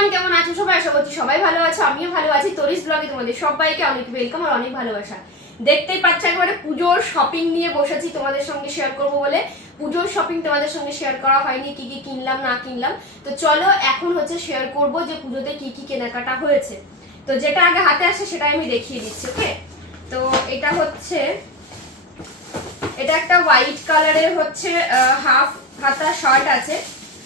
Everyone, কেমন আছো সবাই? আশা করছি সবাই ভালো আছো, আমিও ভালো আছি। তরিস ব্লগে তোমাদের সবাইকে অনেক ওয়েলকাম আর অনেক ভালোবাসা। দেখতেই পাচ্ছ একবারে পুজোর শপিং নিয়ে বসেছি তোমাদের সঙ্গে শেয়ার করব বলে। পুজোর শপিং তোমাদের সঙ্গে শেয়ার করা হয়নি, কি কি কিনলাম, না কিনলাম। তো চলো এখন হচ্ছে শেয়ার করব যে পুজোতে কি কি কেনাকাটা হয়েছে। তো যেটা আগে হাতে আসে সেটা আমি দেখিয়ে দিচ্ছি, ওকে? তো এটা হচ্ছে, এটা একটা হোয়াইট কালারের হচ্ছে হাফ হাতা শার্ট আছে।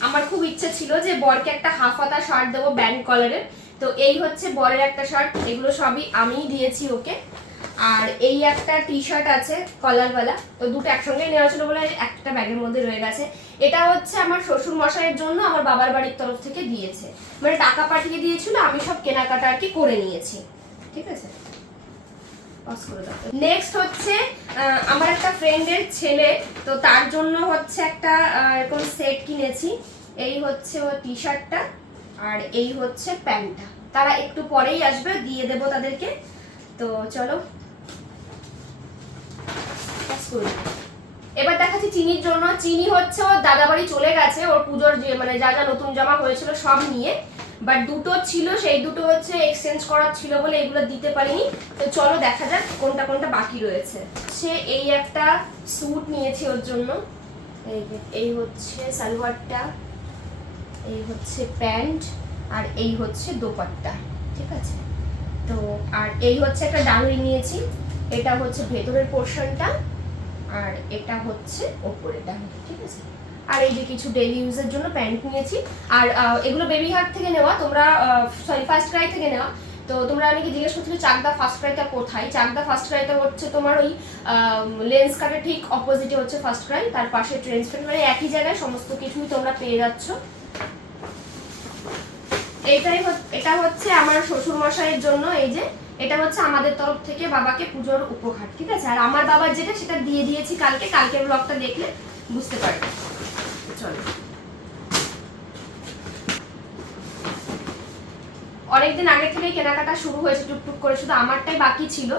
আমার খুব ইচ্ছে ছিল যে বরকে একটা হাফ হাতা শার্ট দেবো ব্যান্ড কলারের তো এই হচ্ছে বরের একটা শার্ট এগুলো সবই আমিই দিয়েছি ওকে। আর এই একটা টি শার্ট আছে কলারওয়ালা তো দুটো একসঙ্গে নেওয়া ছিল বলে একটা ব্যাগের মধ্যে রয়ে গেছে। এটা হচ্ছে আমার শ্বশুর মশাইয়ের জন্য আমার বাবার বাড়ির তরফ থেকে দিয়েছে। মানে টাকা পাঠিয়ে দিয়েছিল, আমি সব কেনাকাটা আর কি করে নিয়েছি। ঠিক আছে? নেক্সট হচ্ছে আমার একটা ফ্রেন্ডের ছেলে, তো তার জন্য হচ্ছে একটা এরকম সেট কিনেছি। এই হচ্ছে ও টি শার্টটা আর এই হচ্ছে প্যান্টটা তারা একটু পরেই আসবে, দিয়ে দেবো তাদেরকে। তো চলো। করে এবার দেখাচ্ছি চিনির জন্য। চিনি হচ্ছে ওর দাদা বাড়ি চলে গেছে, ওর পুজোর যে মানে যা যা নতুন জামা হয়েছিল সব নিয়ে। বাট দুটো ছিল, সেই দুটো হচ্ছে এক্সচেঞ্জ করার ছিল বলে এগুলো দিতে পারিনি। তো চলো দেখা যাক কোনটা কোনটা বাকি রয়েছে। সে এই একটা স্যুট নিয়েছি ওর জন্য। এই হচ্ছে সালোয়ারটা, এই হচ্ছে প্যান্ট, আর এই হচ্ছে দোপাট্টা, ঠিক আছে? তো, আর এই হচ্ছে একটা ডাঙরি নিয়েছি। এটা হচ্ছে ভেতরের পোর্শনটা আর এটা হচ্ছে ওপরের ডাঙরি ঠিক আছে? আর এই যে কিছু ডেলি ইউজের জন্য প্যান্ট নিয়েছি। আর এগুলো বেবি হাট থেকে নেওয়া, তোমরা সরি ফার্স্ট ক্রাই থেকে নেওয়া। তো তোমরা অনেকে জিজ্ঞেস করছিলে চাকদা ফার্স্ট ক্রাইটা কোথায়? চাকদা ফার্স্ট ক্রাইটা হচ্ছে তোমার ওই লেন্স কাটের ঠিক অপোজিটে হচ্ছে ফার্স্ট ক্রাই তার পাশে ট্রেন্স মানে একই জায়গায় সমস্ত কিছুই তোমরা পেয়ে যাচ্ছ। এটাই এটা হচ্ছে আমার শ্বশুর মশাইয়ের জন্য এই যে এটা হচ্ছে আমাদের তরফ থেকে বাবাকে পুজোর উপহার, ঠিক আছে? আর আমার বাবার যেটা, সেটা দিয়ে দিয়েছি কালকে। কালকের ব্লগটা দেখলে বুঝতে পারবে। চলো। অনেকদিন আগে থেকেই কেনাকাটা শুরু হয়েছে, টুকটুক করে। শুধু আমারটাই বাকি ছিল।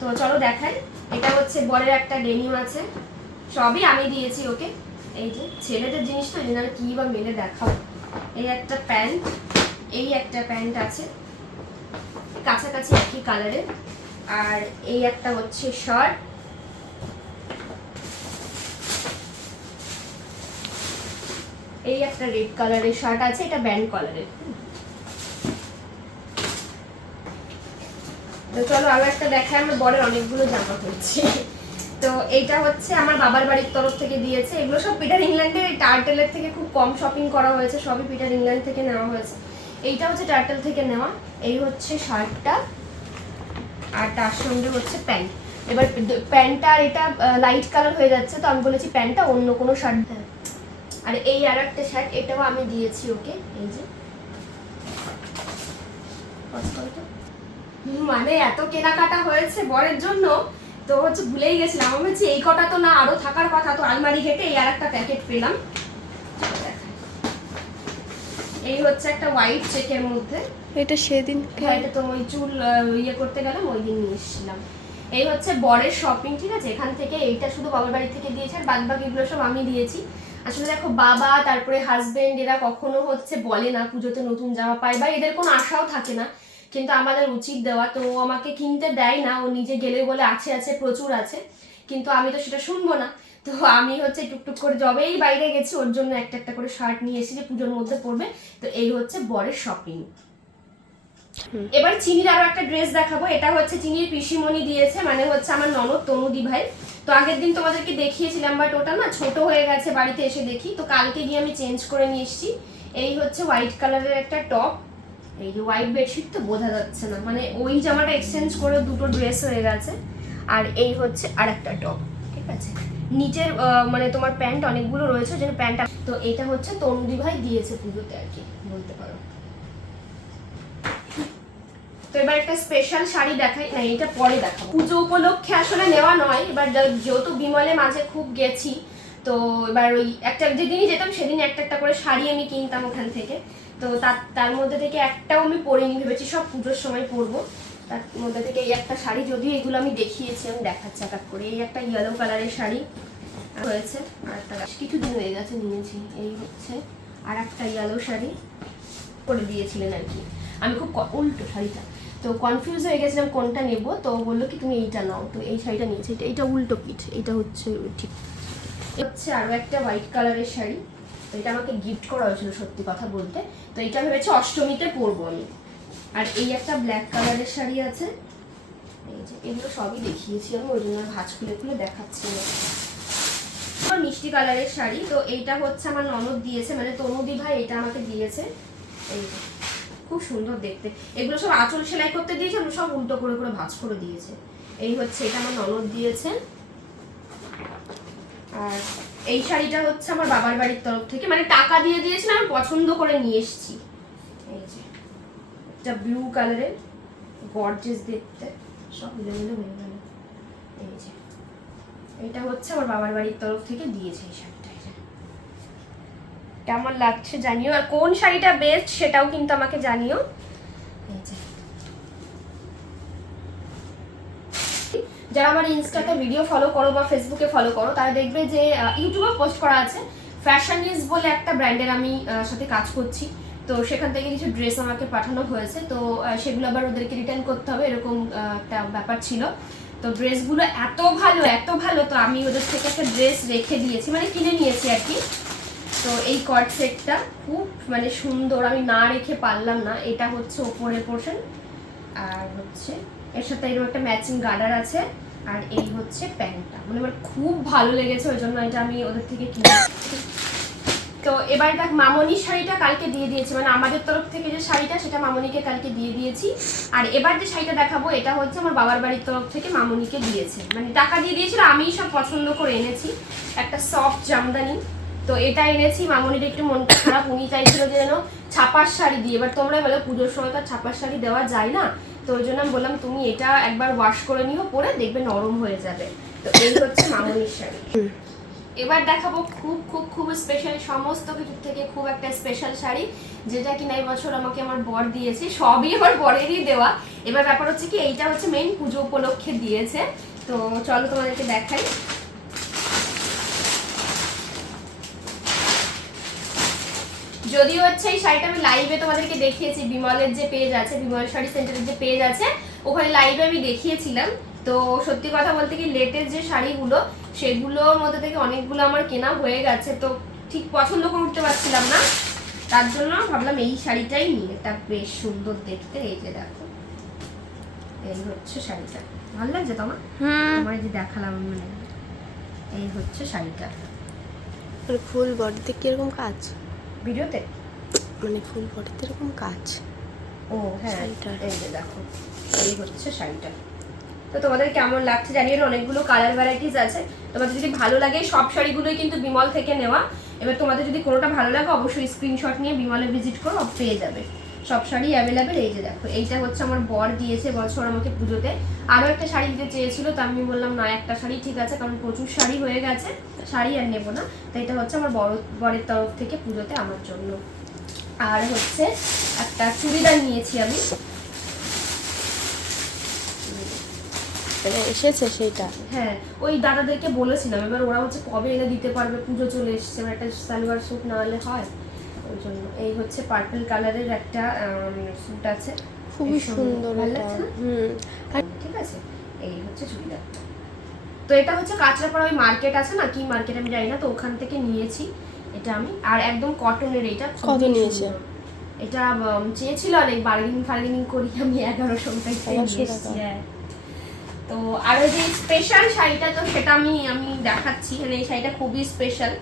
তো চলো দেখাই। এটা হচ্ছে বরের একটা ডেনিম আছে। সবই আমি দিয়েছি ওকে। এই যে ছেলেদের জিনিস তো, এই জন্য কি বা মেলে দেখাও এই একটা প্যান্ট, এই একটা প্যান্ট আছে। কাছাকাছি একই কালারের আর এই একটা হচ্ছে শার্ট এই একটা রেড কালারের শার্ট আছে, এটা ব্যান্ড কালারের তো চলো আরও একটা দেখায় আমার বরের অনেকগুলো জামা হচ্ছে তো এইটা হচ্ছে আমার বাবার বাড়ির তরফ থেকে দিয়েছে। এগুলো সব পিটার ইংল্যান্ডের টার্টেলের থেকে খুব কম শপিং করা হয়েছে, সবই পিটার ইংল্যান্ড থেকে নেওয়া হয়েছে। এইটা হচ্ছে টার্টেল থেকে নেওয়া। এই হচ্ছে শার্টটা। আর তার সঙ্গে হচ্ছে প্যান্ট এবার প্যান্টটা আর এটা লাইট কালার হয়ে যাচ্ছে, তো আমি বলেছি প্যান্টটা অন্য কোনো শার্ট আর এই আর একটা শার্ট, এটাও আমি দিয়েছি ওকে। এই যে। মানে এত কেনাকাটা হয়েছে বরের জন্য, তো হচ্ছে ভুলেই গেছিলাম। আমি হচ্ছে এই কটা তো না, আরও থাকার কথা, তো আলমারি ঘেটে এই আর একটা প্যাকেট পেলাম। এই হচ্ছে একটা হোয়াইট চেকের মধ্যে। এটা সেদিন হ্যাঁ, এটা তো ওই চুল ইয়ে করতে গেলাম ওই দিন নিয়ে এসেছিলাম। এই হচ্ছে বরের শপিং ঠিক আছে? এখান থেকে এইটা শুধু বাবার বাড়ি থেকে দিয়েছে আর বাদ বাকিগুলো সব আমি দিয়েছি। আসলে দেখো বাবা তারপরে হাজবেন্ড এরা কখনো হচ্ছে বলে না পুজোতে নতুন জামা পায় বা এদের কোনো আশাও থাকে না। কিন্তু আমাদের উচিত দেওয়া তো ও আমাকে কিনতে দেয় না ও নিজে গেলে বলে আছে আছে প্রচুর আছে। কিন্তু আমি তো সেটা শুনব না। তো আমি হচ্ছে টুকটুক করে যবেই বাইরে গেছি ওর জন্য একটা একটা করে শার্ট নিয়ে এসে যে পুজোর মধ্যে পরবে। তো এই হচ্ছে বরের শপিং এবার চিনির আরও একটা ড্রেস দেখাবো এটা হচ্ছে চিনির পিসিমণি দিয়েছে মানে হচ্ছে আমার ননদ তনুদি ভাই। তো আগের দিন তোমাদেরকে দেখিয়েছিলাম বাট ওটা না ছোট হয়ে গেছে বাড়িতে এসে দেখি। তো কালকে গিয়ে আমি চেঞ্জ করে নিয়ে এসেছি। এই হচ্ছে হোয়াইট কালারের একটা টপ এই যে হোয়াইট বেডশিট তো বোঝা যাচ্ছে না মানে ওই জামাটা এক্সচেঞ্জ করে দুটো ড্রেস হয়ে গেছে। আর এই হচ্ছে আর একটা টপ ঠিক আছে? নিচের মানে তোমার প্যান্ট অনেকগুলো রয়েছে জন্য প্যান্ট তো এটা হচ্ছে তনুদি ভাই দিয়েছে পুজোতে আর কি, বলতে পারো। তো এবার একটা স্পেশাল শাড়ি দেখাই, না, এটা পরে দেখাবো। পুজো উপলক্ষে আসলে নেওয়া নয়, এবার যেহেতু বিমলে মাঝে খুব গেছি, তো এবার ওই একটা যেদিনই যেতাম সেদিন একটা একটা করে শাড়ি আমি কিনতাম ওখান থেকে। তো তার তার মধ্যে থেকে একটাও আমি পরিনি, ভেবেছি সব পুজোর সময় পরবো। তার মধ্যে থেকে এই একটা শাড়ি যদিও এগুলো আমি দেখিয়েছি, আমি দেখাচ্ছি এক এক করে। এই একটা ইয়েলো কালারের শাড়ি হয়েছে আর একটা কিছুদিন হয়ে গেছে নিয়েছি। এই হচ্ছে আর একটা ইয়েলো শাড়ি করে দিয়েছিলেন আর কি। আমি খুব উল্টো শাড়িটা। তো কনফিউজ হয়ে গেছিলাম কোনটা নেব, তো বলল কি, তুমি এইটা নাও। তো এই শাড়িটা নিয়েছি। এটা এটা উল্টো পিঠ, এটা হচ্ছে ঠিক। হচ্ছে আরও একটা হোয়াইট কালারের শাড়ি। তো এটা আমাকে গিফট করা হয়েছিল সত্যি কথা বলতে। তো এটা ভেবেছি অষ্টমীতে পরবো আমি। আর এই একটা ব্ল্যাক কালারের শাড়ি আছে। এই যে, এগুলো সবই দেখিয়েছি আমি, ওই জন্য ভাঁজ খুলে খুলে দেখাচ্ছি আমার মিষ্টি কালারের শাড়ি, তো এইটা হচ্ছে আমার ননদ দিয়েছে মানে তনুদি ভাই এটা আমাকে দিয়েছে। এই খুব সুন্দর দেখতে। এগুলো সব আঁচল সেলাই করতে দিয়েছে আমি সব উল্টো করে করে ভাঁজ করে দিয়েছে। এই হচ্ছে, এটা আমার ননদ দিয়েছে। আর এই শাড়িটা হচ্ছে আমার বাবার বাড়ির তরফ থেকে মানে টাকা দিয়ে দিয়েছিল আমি পছন্দ করে নিয়ে এসেছি। এই যে এটা ব্লু কালারের গর্জেস দেখতে। সব এলোমেলো হয়ে গেল। এই যে। এটা হচ্ছে আমার বাবার বাড়ির তরফ থেকে দিয়েছে এই শাড়িটা কেমন লাগছে জানিও? আর কোন শাড়িটা বেস্ট সেটাও কিন্তু আমাকে জানিও। এই যে। যারা আমার ইনস্টাতে ভিডিও ফলো করো বা ফেসবুকে ফলো করো, তারা দেখবে যে ইউটিউবে পোস্ট করা আছে। ফ্যাশন ইজ বলে একটা ব্র্যান্ডের আমি সাথে কাজ করছি। তো সেখান থেকে কিছু ড্রেস আমাকে পাঠানো হয়েছে। তো সেগুলো আবার ওদেরকে রিটার্ন করতে হবে, এরকম একটা ব্যাপার ছিল। তো ড্রেসগুলো এত ভালো এত ভালো, তো আমি ওদের থেকে একটা ড্রেস রেখে দিয়েছি মানে কিনে নিয়েছি আর কি। তো এই কট সেটটা খুব মানে সুন্দর, আমি না রেখে পারলাম না। এটা হচ্ছে ওপরের পোর্শন আর হচ্ছে, এর সাথে এরকম একটা ম্যাচিং গার্ডার আছে, আর এই হচ্ছে প্যান্টটা। মানে আমার খুব ভালো লেগেছে, ওই জন্য এটা আমি ওদের থেকে কিনে তো এবার দেখ, মামনির শাড়িটা কালকে দিয়ে দিয়েছি। মানে আমাদের তরফ থেকে যে শাড়িটা, সেটা মামনিকে কালকে দিয়ে দিয়েছি। আর এবার যে শাড়িটা দেখাবো, এটা হচ্ছে আমার বাবার বাড়ির তরফ থেকে মামনিকে দিয়েছে। মানে টাকা দিয়ে দিয়েছিল, আমিই সব পছন্দ করে এনেছি। একটা সফট জামদানি। তো এটা এনেছি, মামনির একটু মনটা খারাপ, উনি চাইছিল যে যেন ছাপার শাড়ি দিয়ে, এবার তোমরা বলো, পুজোর সময় তো ছাপার শাড়ি দেওয়া যায় না। তো ওই জন্য আমি বললাম, তুমি এটা একবার ওয়াশ করে নিও, পরে দেখবে নরম হয়ে যাবে। তো এই হচ্ছে মামনির শাড়ি। এবার দেখাবো খুব খুব খুব স্পেশাল সমস্ত কিছুর থেকে খুব একটা স্পেশাল শাড়ি, যেটা কিনা বছর আমাকে আমার বর দিয়েছে, সবই আমার বরেরই দেওয়া। এবার ব্যাপার হচ্ছে কি, এইটা হচ্ছে মেইন পুজো উপলক্ষে দিয়েছে। তো চলো তোমাদেরকে দেখাই। যদিও হচ্ছে এই শাড়িটা আমি লাইভে তোমাদেরকে দেখিয়েছি, বিমলের যে পেজ আছে, বিমল শাড়ি সেন্টারের যে পেজ আছে, ওখানে লাইভে আমি দেখিয়েছিলাম। তো সত্যি কথা বলতে কি লেটেস্ট যে শাড়িগুলো সেগুলোর মধ্যে থেকে অনেকগুলো আমার কেনা হয়ে গেছে তো ঠিক পছন্দ করে উঠতে পারছিলাম না। তার জন্য ভাবলাম এই শাড়িটাই নিই এটা বেশ সুন্দর দেখতে এই যে দেখো। এই হচ্ছে শাড়িটা। ভালো লাগছে তোমার? তোমার যে দেখালাম মানে এই হচ্ছে শাড়িটা। ফুল বডিতে কীরকম কাজ? ভিডিওতে? মানে ফুল বডিতে এরকম কাজ? ও হ্যাঁ। এই যে দেখো এই হচ্ছে শাড়িটা। তো তোমাদের কেমন লাগছে জানি এর অনেকগুলো কালার ভ্যারাইটিস আছে। তোমাদের যদি ভালো লাগে, সব শাড়িগুলোই কিন্তু বিমল থেকে নেওয়া। এবার তোমাদের যদি কোনোটা ভালো লাগে, অবশ্যই স্ক্রিনশট নিয়ে বিমলে ভিজিট করো, পেয়ে যাবে। সব শাড়ি অ্যাভেলেবেল এই যে দেখো, এইটা হচ্ছে আমার বর দিয়েছে বছর আমাকে পুজোতে। আরও একটা শাড়ি দিতে চেয়েছিল, তো আমি বললাম, না, একটা শাড়ি ঠিক আছে, কারণ প্রচুর শাড়ি হয়ে গেছে, শাড়ি আর নেব না। তো এটা হচ্ছে আমার বড়, বরের তরফ থেকে পুজোতে আমার জন্য। আর হচ্ছে একটা চুড়িদার নিয়েছি আমি। মানে এসেছে সেইটা। হ্যাঁ ওই দাদাদেরকে বলেছিলাম এবার ওরা হচ্ছে কবে এনে দিতে পারবে পুজো চলে এসছে একটা সালোয়ার স্যুট না হলে হয়। ওই জন্য এই হচ্ছে পার্পল কালারের একটা স্যুট আছে। খুবই সুন্দর হুম। ঠিক আছে এই হচ্ছে চুড়িদার। তো এটা হচ্ছে কাঁচরাপাড়া ওই মার্কেট আছে না কি মার্কেট আমি জানি না তো ওখান থেকে নিয়েছি এটা আমি। আর একদম কটনের এটা কত নিয়েছে? এটা চেয়েছিল অনেক বার্গেনিং ফার্গেনিং করি আমি এগারোশো টাকা নিয়ে এসেছি হ্যাঁ। তো আর ওই যে স্পেশাল শাড়িটা, তো সেটা আমি আমি দেখাচ্ছি। মানে এই শাড়িটা খুবই স্পেশাল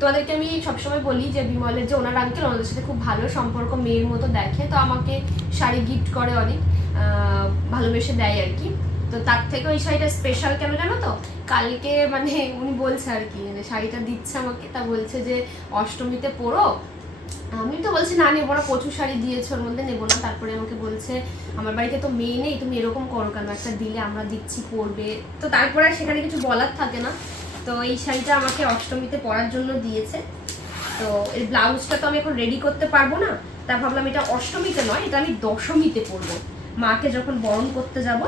তোমাদেরকে আমি সবসময় বলি যে বিমলের যে ওনার আঙ্কেল ওনাদের সাথে খুব ভালো সম্পর্ক, মেয়ের মতো দেখে। তো আমাকে শাড়ি গিফট করে অনেক ভালোবেসে দেয় আর কি। তো তার থেকে ওই শাড়িটা স্পেশাল কেন জানো তো? কালকে মানে উনি বলছে আর কি মানে শাড়িটা দিচ্ছে আমাকে। তা বলছে যে অষ্টমীতে পরো আমি তো বলছি, না, নেব না, প্রচুর শাড়ি দিয়েছে, ওর মধ্যে নেব না। তারপরে আমাকে বলছে, আমার বাড়িতে তো মেয়ে নেই, তুমি এরকম করো কেন? একটা দিলে আমরা দিচ্ছি করবে তো তারপরে সেখানে কিছু বলার থাকে না। তো এই শাড়িটা আমাকে অষ্টমীতে পরার জন্য দিয়েছে। তো এই ব্লাউজটা তো আমি এখন রেডি করতে পারব না। তা ভাবলাম এটা অষ্টমীতে নয়, এটা আমি দশমীতে পরবো। মাকে যখন বরণ করতে যাব,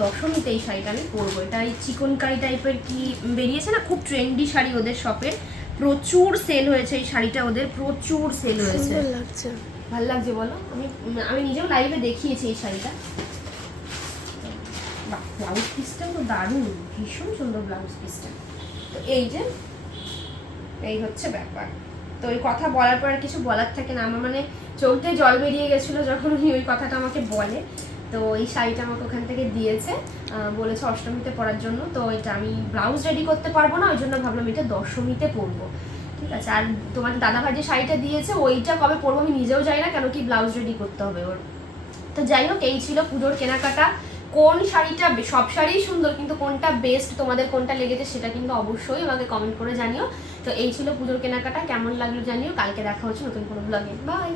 দশমীতে এই শাড়িটা আমি পরবো। এটা এই চিকনকারি টাইপের কি বেরিয়েছে না? খুব ট্রেন্ডি শাড়ি ওদের শপের প্রচুর সেল হয়েছে এই শাড়িটা ওদের প্রচুর সেল হয়েছে। ভালো লাগছে বলো? আমি আমি নিজেও লাইভে দেখিয়েছি এই শাড়িটা। বাহ ব্লাউজ পিসটাও তো দারুণ ভীষণ সুন্দর ব্লাউজ পিসটা তো এই যে এই হচ্ছে ব্যাপার। তো ওই কথা বলার পর আর কিছু বলার থাকে না। আমার মানে চোখ দিয়ে জল বেরিয়ে গেছিল যখন উনি ওই কথাটা আমাকে বলে। তো এই শাড়িটা আমাকে ওখান থেকে দিয়েছে বলেছে অষ্টমীতে পরার জন্য, তো এটা আমি ব্লাউজ রেডি করতে পারব না, ওই জন্য ভাবলাম এটা দশমীতে পরবো। ঠিক আছে, আর তোমার দাদাভাই যে শাড়িটা দিয়েছে, ওইটা কবে পরবো আমি নিজেও জানি না, কেন কি ব্লাউজ রেডি করতে হবে ওর। তো যাই হোক, এই ছিল পুজোর কেনাকাটা। কোন শাড়িটা সব শাড়িই সুন্দর, কিন্তু কোনটা বেস্ট তোমাদের কোনটা লেগেছে সেটা কিন্তু অবশ্যই আমাকে কমেন্ট করে জানিও। তো এই ছিল পুজোর কেনাকাটা, কেমন লাগল জানিও, কালকে দেখা হচ্ছে নতুন কোনো ব্লগে বাই